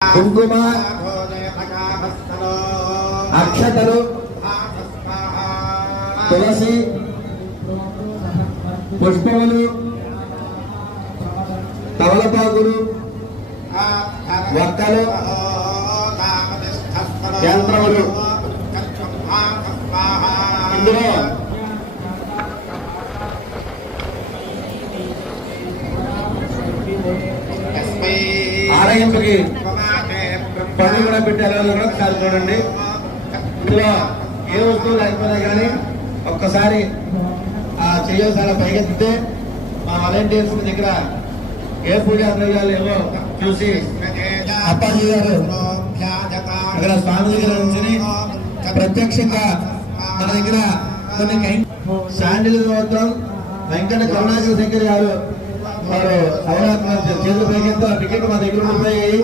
కుంకుమ అక్షతలు తులసి పుష్పములు తవలపాకులు వక్కలు యంత్రములు ఇందులో ఆలయంకి పనులు కూడా పెట్టారు ఒకసారి చూడండి. ఇందులో ఏ వస్తువులు అయిపోయినా కానీ ఒక్కసారి చేయవలసిన పైకెత్తితే మా వాలంటీర్స్ దగ్గర ఏ పూజా ద్రవ్యాలు ఏమో చూసి అప్పాజీ గారు అక్కడ స్వామి దగ్గర నుంచి ప్రత్యక్షంగా మన దగ్గర కొన్ని శాండిల్ మొత్తం వెంకట కరుణాకర శంకర్ గారు వారు చేతులు పైకెత్తా టికెట్ మా దగ్గర ఉండిపోయాయి.